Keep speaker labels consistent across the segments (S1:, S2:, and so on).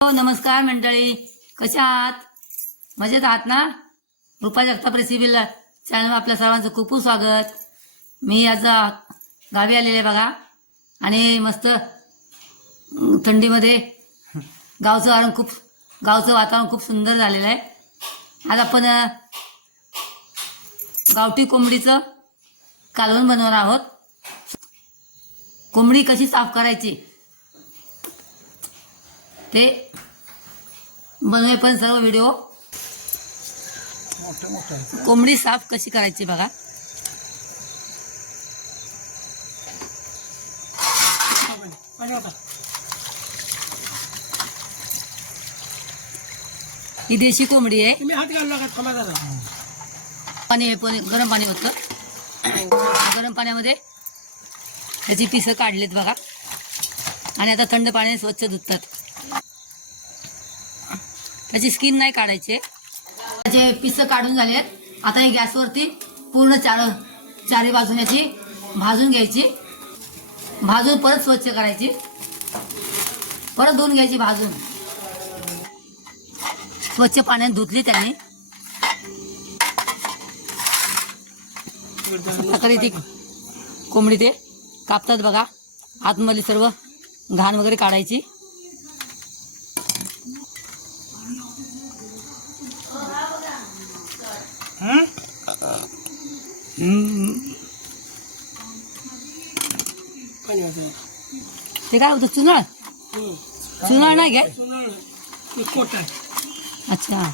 S1: हो नमस्कार मंडळी. कशा आहात? मजेत आहात ना? रुपा जगताप रेसिपीला चॅनल आपल्या सर्वांचं खूप खूप स्वागत. मी आज गावी आलेले बघा. आणि मस्त थंडीमध्ये गावचं वारण खूप गावचं वातावरण खूप सुंदर झालेलं आहे. आज आपण गावठी कोंबडीचं कालवण बनवणार आहोत. कोंबडी कशी साफ करायची? ते बनवे पण सर्व व्हिडिओ
S2: आहे.
S1: कोंबडी साफ कशी करायची बघा. ही देशी कोंबडी आहे. पाणी पण गरम पाणी होतं. गरम पाण्यामध्ये त्याची पिसं काढलीत बघा. आणि आता थंड पाण्याने स्वच्छ धुतात. त्याची स्किन नाही काढायची. त्याचे पिसं काढून झाले आता हे गॅसवरती पूर्ण चार चारी बाजून याची भाजून घ्यायची. भाजून परत स्वच्छ करायची. परत धुवून घ्यायची भाजून. स्वच्छ पाण्याने धुतली त्यांनी. प्रकारे ती कोंबडी ते कापतात बघा. आतमधली सर्व घाण वगैरे काढायची
S2: पाणी होतं
S1: ते काय होतं? चुनाळ? चुनाळ नाही घ्या अच्छा.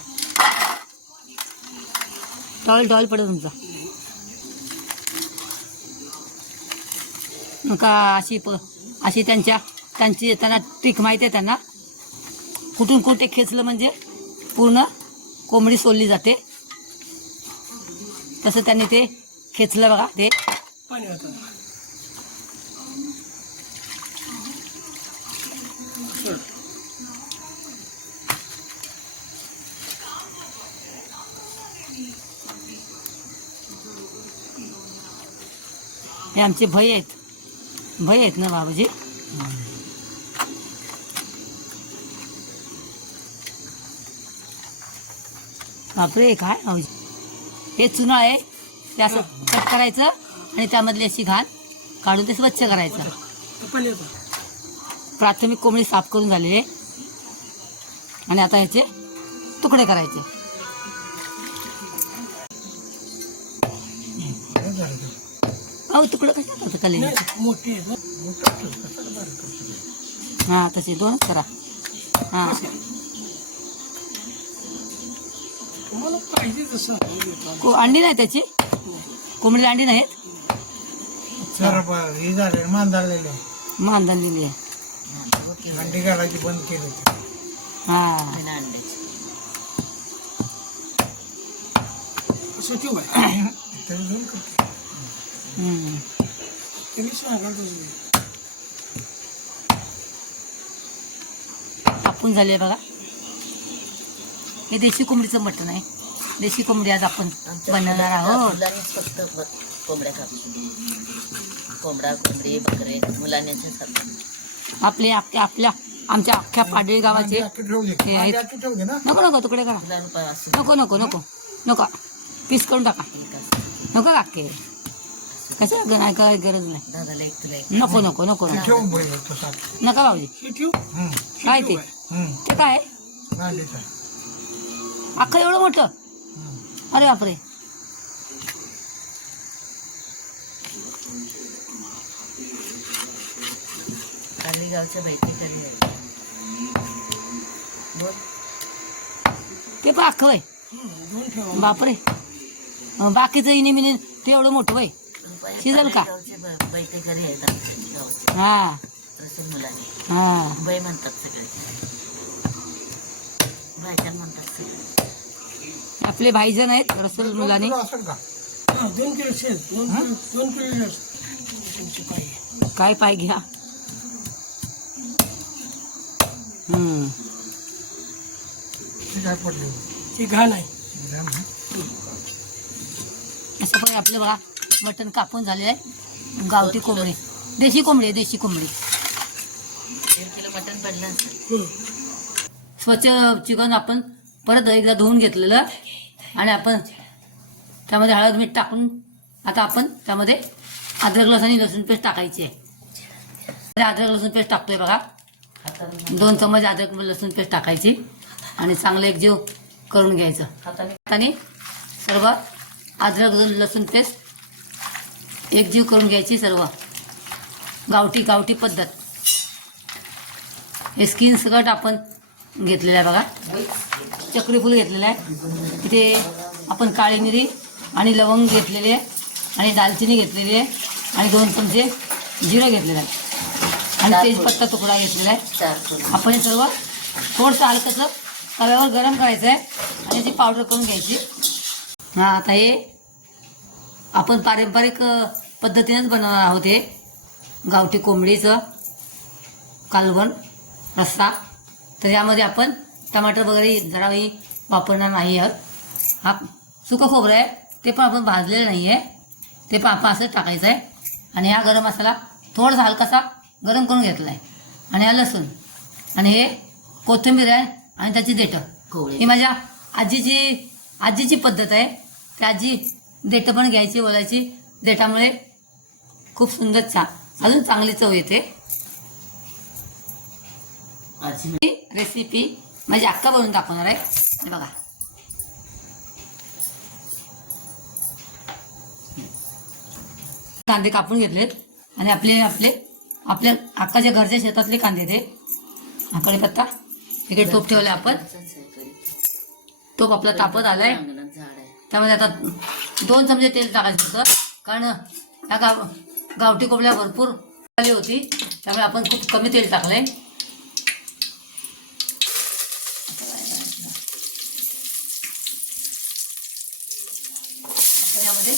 S1: टॉयल टॉयल पडत तुमचा. का अशी प अशी त्यांच्या त्यांची त्यांना ट्रिक माहिती आहे त्यांना. कुठून कुठे खेचलं म्हणजे पूर्ण कोंबडी सोलली जाते. तसं त्यांनी ते खेचलं बघा ते. हे आमचे भय आहेत. भय आहेत ना बाबाजी? बापरे काय भाऊजी? हे चुना आहे. ते असं कट करायचं आणि त्यामधली अशी घाण काढून ते स्वच्छ करायचं. प्राथमिक कोंबडी साफ करून झालेली आहे. आणि आता ह्याचे तुकडे करायचे. अहो तुकडं कसं
S2: नाही, मोठी.
S1: हां तसे दोनच करा. हां. को अंडी नाही त्याची? कोंबडीला अंडी नाहीत?
S3: सर हे झाले
S1: मानधन दिली आहे.
S3: अंडी घालायची बंद केली.
S1: हां.
S2: आहे
S1: कापून झाली बघा. हे देशी कोंबडीचं मटण आहे. देशी कोंबडी आज आपण बनवणार आहोत.
S4: फक्त कोंबड्या खातो कोंबडा कोंबडी बकरे मुलांच्या सगळं
S1: आपले अख्ख्या आपल्या आमच्या अख्ख्या पाडळी गावाचे नको नको तुकडे करा. नको नको नको नको. पीस करून टाका. नको काके. कसं नाही काय गरज नाही. नको नको नको नको.
S3: ठेवून बैल तसा
S1: नका भाऊजी.
S2: हे ठेवू.
S1: काय ते?
S3: हम्म.
S1: ते काय. अख्खं एवढं मोठं?
S3: हम्म.
S1: अरे बापरे.
S4: खाली गावच्या बैठकीकडे आहे. बोल.
S1: ते पण अख्खं वय
S2: दोन ठेवा.
S1: बापरे. बाकीचं इनी मिनी ते एवढं मोठं
S4: रुपया
S1: शिजल का?
S4: गावचे ब- बैठकरी आहेत आमच्या गावचे.
S1: हा.
S4: रसूल मुलांनी.
S1: हा.
S4: बै म्हणतात सगळे. म्हणतात सगळे.
S1: आपले भाईजन आहेत रसल मुलांनी.
S2: हा, दोन किलो शेत दोन किलो दोन किलो तुमची पाहिजे
S1: काय पाय घ्या.
S2: घाण आहे.
S1: असं पण आपलं बघा. मटण कापून झालेलं आहे. गावठी कोंबडी. देशी कोंबडी आहे देशी कोंबडी.
S4: मटण पडलं असेल
S2: हं.
S1: स्वच्छ चिकन आपण परत एकदा धुवून घेतलेलं आणि आपण त्यामध्ये हळद मीठ टाकून आता आपण त्यामध्ये अद्रक लसूण आणि लसूण पेस्ट टाकायची आहे. अद्रक लसूण पेस्ट टाकतोय बघा. दोन चमच अद्रक लसूण पेस्ट टाकायची आणि चांगलं एक जीव करून घ्यायचं. आणि सर्व अद्रक लसूण पेस्ट एक जीव करून घ्यायची सर्व. गावठी गावठी पद्धत. हे स्किन सकट आपण घेतलेलं आहे बघा. चक्री फूल घेतलेलं आहे. इथे आपण काळी मिरी आणि लवंग घेतलेली आहे आणि दालचिनी घेतलेली आहे आणि दोन चमचे जिरं घेतलेलं आहे. आणि तेजपत्ता तुकडा घेतलेला आहे. आपण हे सर्व थोडंसं हलकंसं तव्यावर गरम करायचं आहे आणि याची पावडर करून घ्यायची. हां आता हे आपण पारंपरिक पद्धतीनेच बनवणार आहोत हे. गावठी कोंबडीचं कालवण रस्सा. तर यामध्ये आपण टमाटर वगैरे जराही वापरणार नाही आहोत. हा सुकं खोबरं आहे. ते पण आपण भाजलेलं नाही आहे. ते पण आपण असंच टाकायचं आहे. आणि हा गरम मसाला थोडासा हलकासा गरम करून घेतला आहे आणि हा लसूण. आणि हे कोथिंबीर आहे आणि त्याची देठं. ही माझ्या आजीची आजीची पद्धत आहे. त्या आजी देठं पण घ्यायची बोलायची देठामुळे खूप सुंदर चा अजून चांगली चव येते. रेसिपी माझी अक्का बनवून दाखवणार आहे. बघा. कांदे कापून घेतलेत. आणि आपले आपले आपल्या अक्काच्या घरच्या शेतातले कांदे ते. हा कढीपत्ता इकडे टोप ठेवले आपण. टोप आपला तापत आलाय. त्यामध्ये आता दोन चमचे तेल टाकायचं कारण गावठी कोंबड्या भरपूर आली होती त्यामुळे आपण खूप कमी तेल टाकलंय. यामध्ये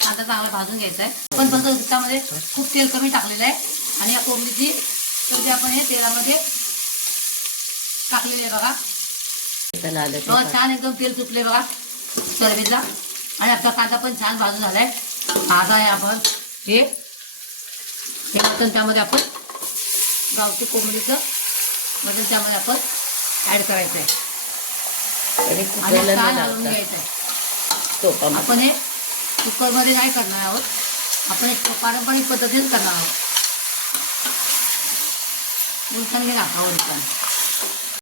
S1: कांदा चांगला भाजून घ्यायचा आहे पण फक्त त्यामध्ये खूप तेल कमी टाकलेलं आहे आणि या कोंबडीची सब्जी आपण हे तेलामध्ये टाकलेली आहे बघा. बघा छान एकदम तेल सुटले बघा. सर्विसला आणि आपला कांदा पण छान भाजून झालाय. आता आहे आपण. हे. हे मटण त्यामध्ये आपण गावठी कोंबडीचं मटण त्यामध्ये आपण ऍड करायचं आहे
S4: आणि
S1: घ्यायचं आपण हे कुकरमध्ये नाही करणार आहोत. आपण एक पारंपरिक पद्धतीनेच करणार आहोत. घे नाकावर उलटण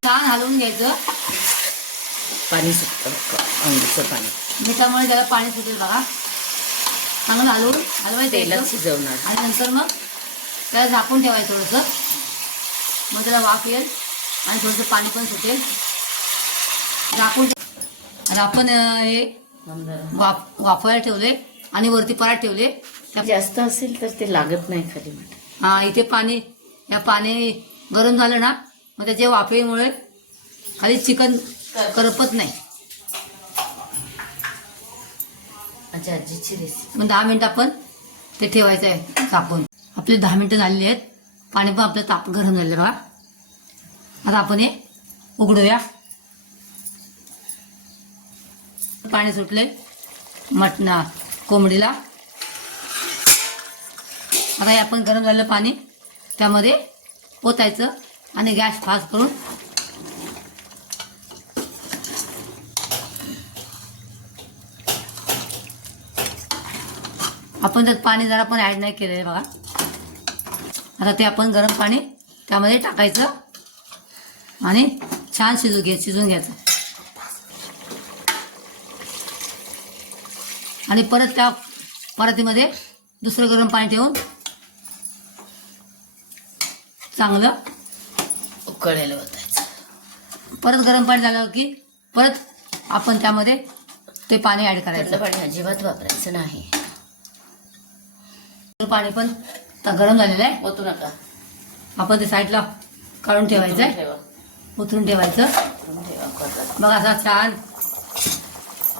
S1: छान हलवून घ्यायचं.
S4: पाणी सुटतं अंगीचं पाणी.
S1: मिठामुळे त्याला पाणी सुटेल बघा. चांगलं हलवून हलवायचं
S4: तेलात. शिजवणार.
S1: आणि नंतर मग त्याला झाकून ठेवायचं थोडंसं. मग त्याला वाफ येईल आणि थोडंसं पाणी पण सुटेल. झाकून आणि आपण हे वाफ वाफवायला ठेवले आणि वरती परात ठेवले.
S4: जास्त असेल तर ते लागत नाही खाली.
S1: हा इथे पाणी या पाणी गरम झालं ना मग त्याच्या वाफेमुळे खाली चिकन करपत नाही.
S4: आजीची रेसिपी
S1: मग दहा मिनिटं आपण ते ठेवायचं आहे झाकून आपले दहा मिनिटं झालेली आहेत. पाणी पण आपलं ताप गरम झालं बघा. आता आपण हे उघडूया. पाणी सुटले मटणा कोंबडीला. आता हे आपण गरम झालेलं पाणी त्यामध्ये ओतायचं आणि गॅस फास्ट करून आपण त्यात पाणी जरा पण ॲड नाही केलेलं बघा. आता ते आपण गरम पाणी त्यामध्ये टाकायचं आणि छान शिजू घ्या शिजून घ्यायचं. आणि परत त्या परातीमध्ये दुसरं गरम पाणी ठेवून चांगलं
S4: उकळलेलं होतायचं
S1: परत गरम पाणी झालं की परत आपण त्यामध्ये ते पाणी ॲड
S4: थंड
S1: करायचं
S4: पाणी अजिबात वापरायचं नाही.
S1: पाणी पण गरम झालेलं आहे.
S4: ओतू नका.
S1: आपण ते साईडला काढून ठेवायचं. आहे उतरून ठेवायचं. बघा असा छान.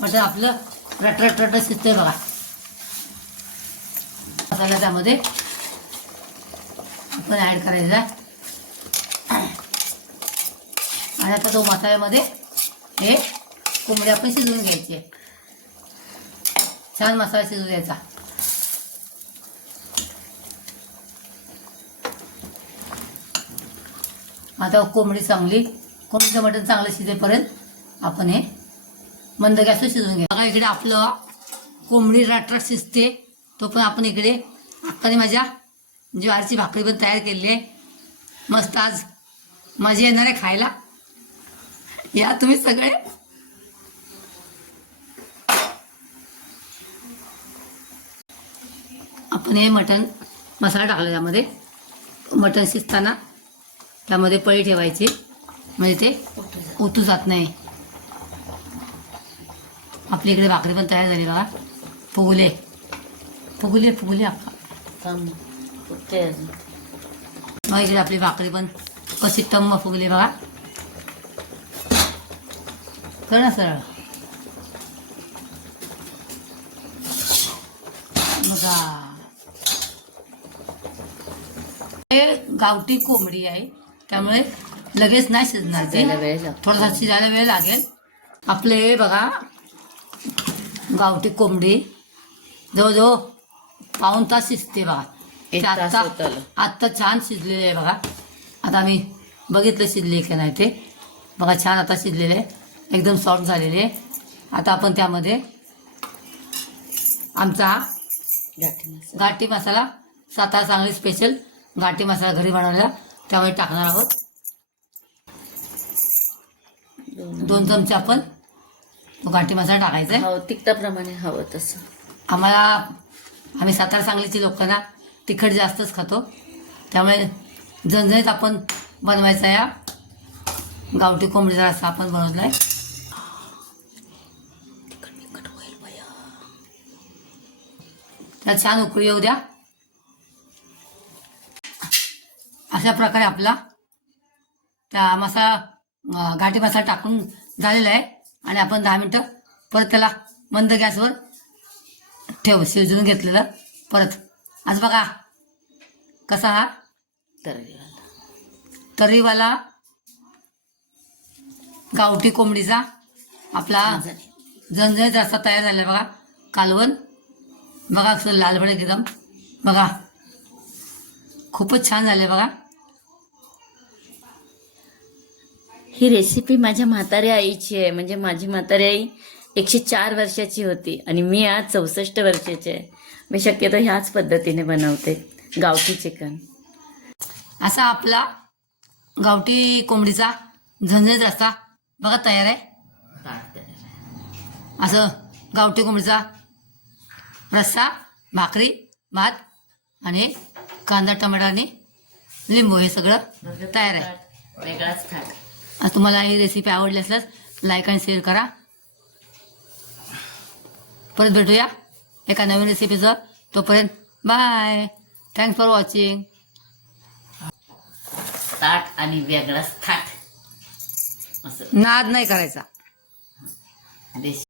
S1: मटण आपलं रट रट रट शिजतंय बघा. मसाला त्यामध्ये पण ॲड करायचा आणि आता तो मसाल्यामध्ये हे कोंबडी आपण शिजवून घ्यायची. छान मसाला शिजू द्यायचा. आता कोंबडी चांगली कोंबडीचं मटण चांगलं शिजेपर्यंत आपण हे मंद गॅसवर शिजवून घ्या. बघा इकडे आपलं कोंबडी राटराट शिजते तो पण आपण इकडे अक्काने माझ्या ज्वारीची भाकरी पण तयार केली आहे. मस्त आज मजा येणार आहे खायला. या तुम्ही सगळे. आपण हे मटण मसाला टाकला त्यामध्ये. मटण शिजताना त्यामध्ये पळी ठेवायची. म्हणजे ते ओतू जात नाही. आपल्या इकडे भाकरी पण तयार झाली बघा. फुगले. फुगले फुगले
S4: आपला.
S1: मग इकडे आपली भाकरी पण कशी टम्म फुगली बघा. कर ना सरळ. बघा. हे गावठी कोंबडी आहे. त्यामुळे लगेच नाही शिजणार ते. थोडासा शिजायला वेळ लागेल. आपले हे बघा गावठी कोंबडी. जवळजवळ पाऊन तास शिजते बघा.
S4: एक तास
S1: आत्ता
S4: होत आलं.
S1: आत्ता छान शिजलेले आहे बघा. आता आम्ही बघितलं शिजले की नाही ते. बघा छान आता शिजलेले आहे. एकदम सॉफ्ट झालेले आहे. आता आपण त्यामध्ये आमचा हा
S4: गाठी मसाला.
S1: घाटी मसाला सातारा चांगली स्पेशल घाटी मसाला घरी बनवलेला. त्यामध्ये टाकणार आहोत.
S4: दोन
S1: दोन चमचे आपण तो घाटी मसाला टाकायचा आहे.
S4: हो तिखटाप्रमाणे हवं तसं.
S1: आम्हाला आम्ही सातारा सांगलीची लोकांना तिखट जास्तच खातो. त्यामुळे झणझणीत आपण बनवायचा या. गावठी कोंबडीचा रस्सा आपण बनवला आहे त्यात छान उकळी येऊ द्या. अशा प्रकारे आपला त्या मसाला घाटी मसाला टाकून झालेला आहे. आणि आपण दहा मिनटं परत त्याला मंद गॅसवर ठेव शिजवून घेतलेलं परत. आज बघा. कसा हा?
S4: तर्रीवाला.
S1: तर्रीवाला गावठी कोंबडीचा आपला झणझणीत जास्त तयार झाला बघा. कालवण. बघा असं लालभडक एकदम. बघा. खूपच छान झाले बघा.
S4: ही रेसिपी माझ्या म्हाताऱ्या आईची आहे. म्हणजे माझी म्हातारी आई एकशे चार वर्षाची होती आणि मी आज चौसष्ट वर्षाची आहे. मी शक्यतो ह्याच पद्धतीने बनवते. गावठी चिकन.
S1: असा आपला गावठी कोंबडीचा झणझणीत रस्ता बघा तयार आहे? असं गावठी कोंबडीचा रस्सा भाकरी भात आणि कांदा टमाटा आणि लिंबू हे सगळं तयार आहे.
S4: वेगळाच
S1: तुम्हाला ही रेसिपी आवडली असल्यास लाईक आणि शेअर करा. परत भेटूया एका नवीन रेसिपीचं तोपर्यंत बाय थँक्स फॉर वॉचिंग
S4: ताट आणि वेगळाच थाट. असं.
S1: नाद नाही करायचा.
S4: देश